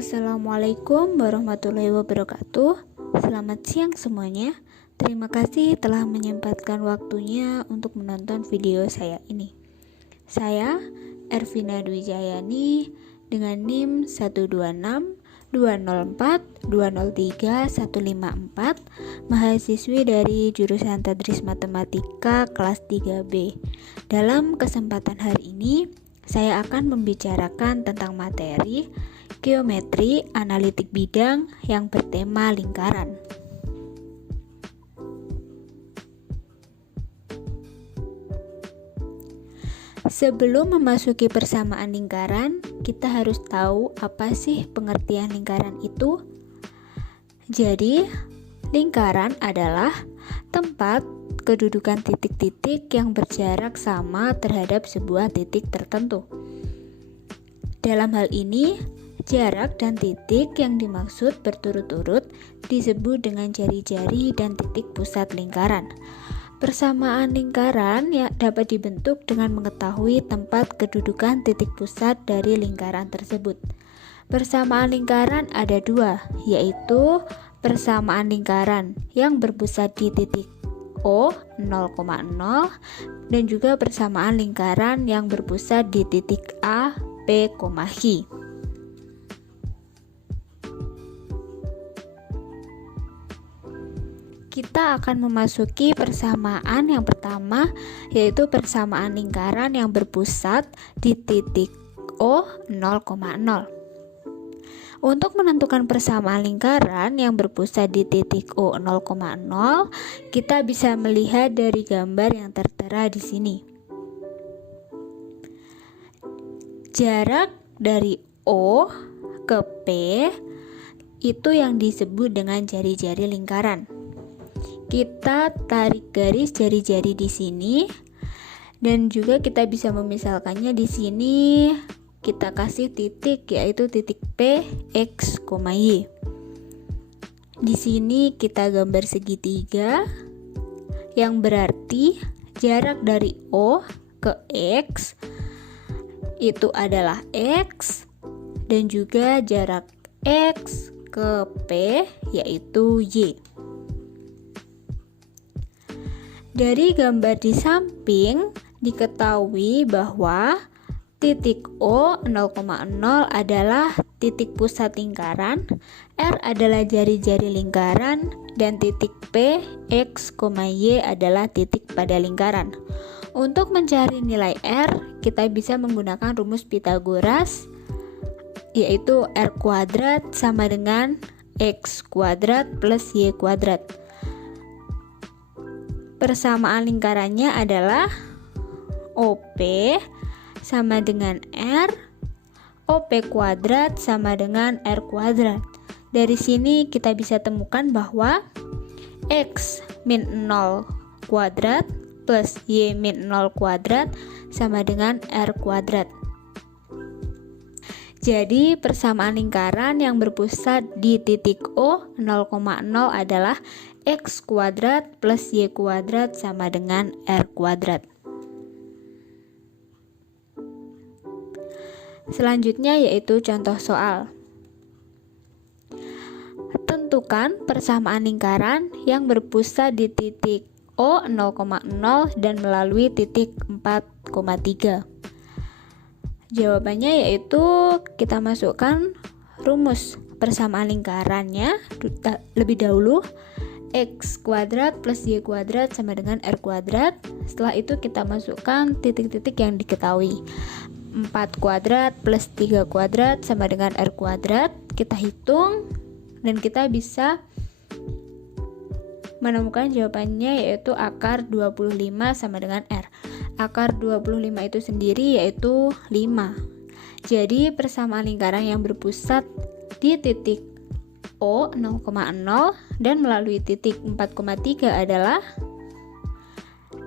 Assalamualaikum warahmatullahi wabarakatuh. Selamat siang semuanya. Terima kasih telah menyempatkan waktunya untuk menonton video saya ini. Saya Ervina Dwi Jayani dengan NIM 126204203 154, mahasiswi dari jurusan Tadris Matematika kelas 3B. Dalam kesempatan hari ini, saya akan membicarakan tentang materi geometri analitik bidang yang bertema lingkaran. Sebelum memasuki persamaan lingkaran, kita harus tahu apa sih pengertian lingkaran itu. Jadi, lingkaran adalah tempat kedudukan titik-titik yang berjarak sama terhadap sebuah titik tertentu. Dalam hal ini, jarak dan titik yang dimaksud berturut-turut disebut dengan jari-jari dan titik pusat lingkaran. Persamaan lingkaran dapat dibentuk dengan mengetahui tempat kedudukan titik pusat dari lingkaran tersebut. Persamaan lingkaran ada dua, yaitu persamaan lingkaran yang berpusat di titik O 0,0 dan juga persamaan lingkaran yang berpusat di titik A, P, H. Kita akan memasuki persamaan yang pertama, yaitu persamaan lingkaran yang berpusat di titik O 0,0. Untuk menentukan persamaan lingkaran yang berpusat di titik O 0,0, kita bisa melihat dari gambar yang tertera di sini. Jarak dari O ke P itu yang disebut dengan jari-jari lingkaran. Kita tarik garis jari-jari di sini, dan juga kita bisa memisalkannya di sini. Kita kasih titik, yaitu titik P, X, Y. Di sini kita gambar segitiga, yang berarti jarak dari O ke X itu adalah X, dan juga jarak X ke P yaitu Y. Dari gambar di samping diketahui bahwa titik O 0,0 adalah titik pusat lingkaran, R adalah jari-jari lingkaran, dan titik P, X, Y adalah titik pada lingkaran. Untuk mencari nilai R, kita bisa menggunakan rumus Pythagoras, yaitu R kuadrat sama dengan X kuadrat plus Y kuadrat. Persamaan lingkarannya adalah OP sama dengan R, OP kuadrat sama dengan R kuadrat. Dari sini kita bisa temukan bahwa X min 0 kuadrat plus Y min 0 kuadrat sama dengan R kuadrat. Jadi persamaan lingkaran yang berpusat di titik O 0,0 adalah X kuadrat plus Y kuadrat sama dengan R kuadrat. Selanjutnya yaitu contoh soal. Tentukan persamaan lingkaran yang berpusat di titik O 0,0 dan melalui titik 4,3. Jawabannya yaitu kita masukkan rumus persamaan lingkarannya lebih dahulu. X kuadrat plus Y kuadrat sama dengan R kuadrat. Setelah itu kita masukkan titik-titik yang diketahui. 4 kuadrat plus 3 kuadrat sama dengan R kuadrat. Kita hitung dan kita bisa menemukan jawabannya, yaitu akar 25 sama dengan R. Akar 25 itu sendiri yaitu 5. Jadi persamaan lingkaran yang berpusat di titik O 0,0 dan melalui titik 4,3 adalah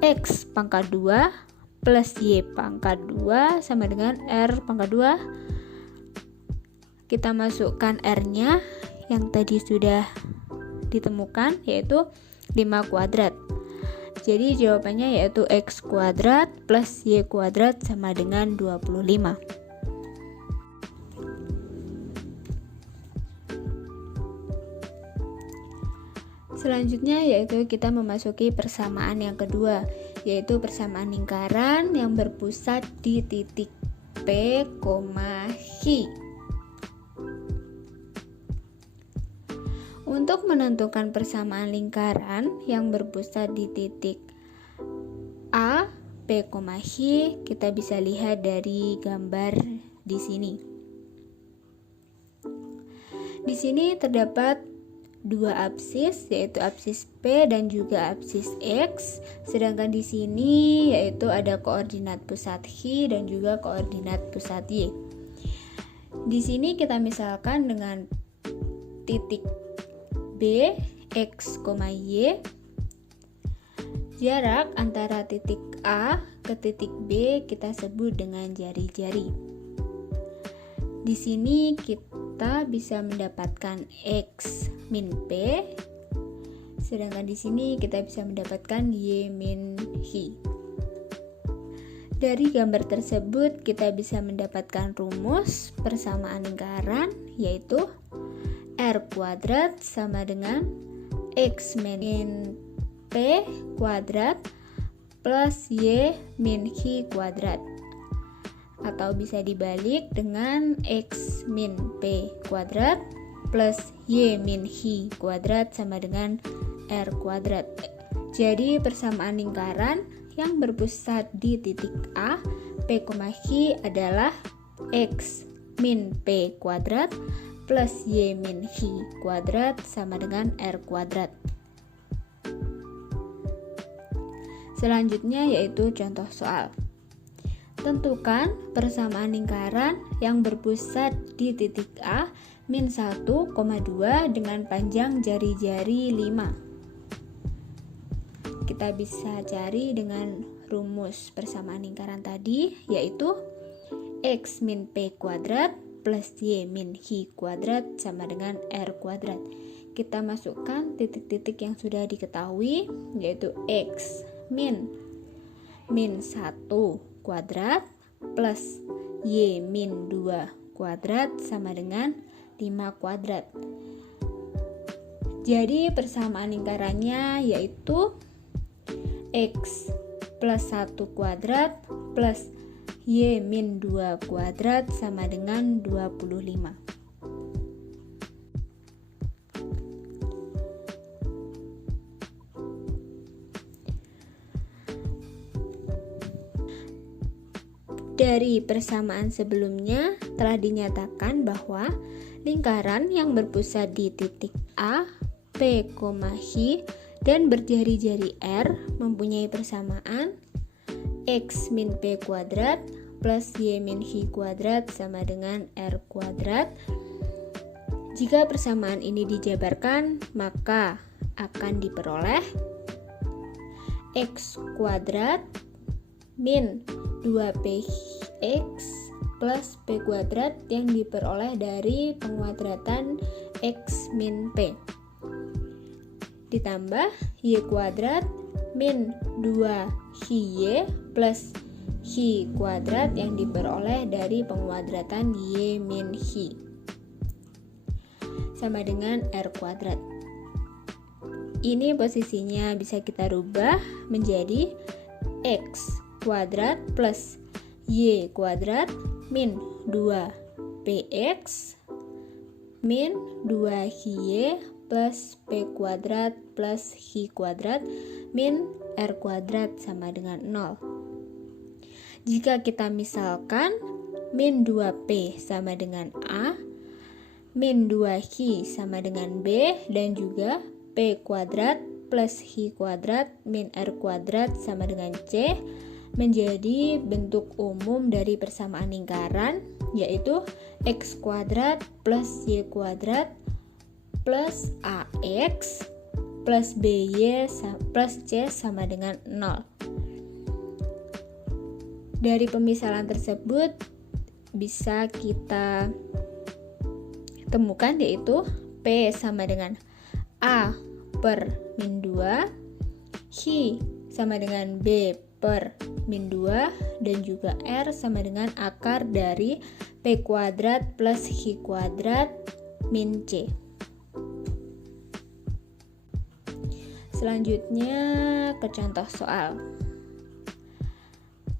X pangkat 2 plus Y pangkat 2 sama dengan R pangkat 2. Kita masukkan R-nya yang tadi sudah ditemukan, yaitu 5 kuadrat. Jadi jawabannya yaitu X kuadrat plus Y kuadrat sama dengan 25. Selanjutnya yaitu kita memasuki persamaan yang kedua, yaitu persamaan lingkaran yang berpusat di titik P, H. Untuk menentukan persamaan lingkaran yang berpusat di titik A, P, H, kita bisa lihat dari gambar di sini. Di sini terdapat dua absis, yaitu absis P dan juga absis X. Sedangkan di sini yaitu ada koordinat pusat H dan juga koordinat pusat Y. Di sini kita misalkan dengan titik B, X, Y. Jarak antara titik A ke titik B kita sebut dengan jari-jari. Di sini kita bisa mendapatkan X min P, sedangkan di sini kita bisa mendapatkan Y min H. Dari gambar tersebut kita bisa mendapatkan rumus persamaan lingkaran, yaitu R kuadrat sama dengan X min P kuadrat plus Y min H kuadrat, atau bisa dibalik dengan X min P kuadrat plus Y min H kuadrat sama dengan R kuadrat. Jadi persamaan lingkaran yang berpusat di titik A, P, H adalah X min P kuadrat plus Y min H kuadrat sama dengan R kuadrat. Selanjutnya yaitu contoh soal. Tentukan persamaan lingkaran yang berpusat di titik A min 1,2 dengan panjang jari-jari 5. Kita bisa cari dengan rumus persamaan lingkaran tadi, yaitu X min P kuadrat plus Y min H kuadrat sama dengan R kuadrat. Kita masukkan titik-titik yang sudah diketahui, yaitu X min 1 kuadrat plus Y min 2 kuadrat sama dengan 5 kuadrat. Jadi persamaan lingkarannya yaitu X plus 1 kuadrat plus Y min 2 kuadrat sama dengan 25. Dari persamaan sebelumnya telah dinyatakan bahwa lingkaran yang berpusat di titik A, P, H dan berjari-jari R mempunyai persamaan X min P kuadrat plus Y min H kuadrat sama dengan R kuadrat. Jika persamaan ini dijabarkan, maka akan diperoleh X kuadrat min 2px plus p kuadrat yang diperoleh dari penguadratan x min p ditambah y kuadrat min 2hy plus h kuadrat yang diperoleh dari penguadratan y min h sama dengan r kuadrat. Ini posisinya bisa kita rubah menjadi x kuadrat plus y kuadrat min 2px min 2hy plus p kuadrat plus h kuadrat min r kuadrat sama dengan 0. Jika kita misalkan min 2p sama dengan a, min 2h sama dengan b, dan juga p kuadrat plus h kuadrat min r kuadrat sama dengan c, menjadi bentuk umum dari persamaan lingkaran, yaitu x kuadrat plus y kuadrat plus ax plus by plus c sama dengan 0. Dari pemisalan tersebut bisa kita temukan, yaitu p sama dengan a per min 2, h sama dengan b per min 2, dan juga r sama dengan akar dari p kuadrat plus h kuadrat min c. Selanjutnya ke contoh soal.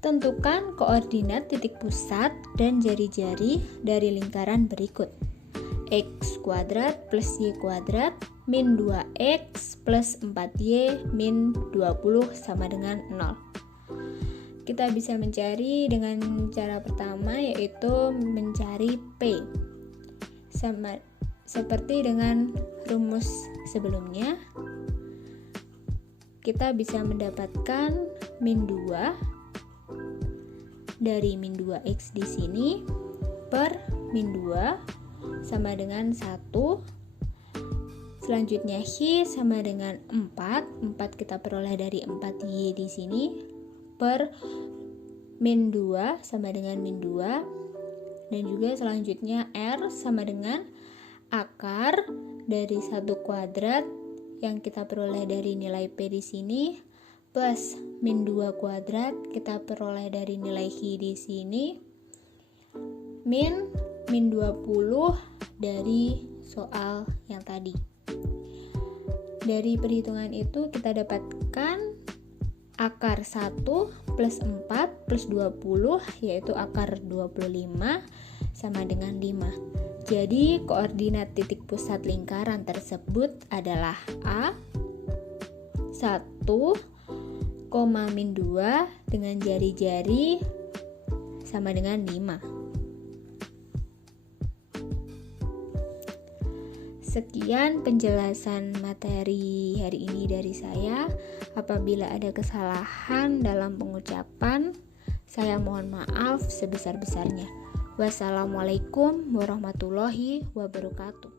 Tentukan koordinat titik pusat dan jari-jari dari lingkaran berikut. X kuadrat plus Y kuadrat min 2X plus 4Y min 20 sama dengan 0. Kita bisa mencari dengan cara pertama, yaitu mencari P. Seperti dengan rumus sebelumnya, kita bisa mendapatkan min 2 dari min 2X di sini per min 2 sama dengan 1. Selanjutnya Y sama dengan 4. 4 kita peroleh dari 4Y di sini per min 2 sama dengan min 2. Dan juga selanjutnya R sama dengan akar dari 1 kuadrat yang kita peroleh dari nilai P di sini plus min 2 kuadrat kita peroleh dari nilai Y di sini min 20 dari soal yang tadi. Dari perhitungan itu kita dapatkan akar 1 plus 4 plus 20, yaitu akar 25 sama dengan 5. Jadi koordinat titik pusat lingkaran tersebut adalah A 1, min 2 dengan jari-jari sama dengan 5. Sekian penjelasan materi hari ini dari saya. Apabila ada kesalahan dalam pengucapan, saya mohon maaf sebesar-besarnya. Wassalamualaikum warahmatullahi wabarakatuh.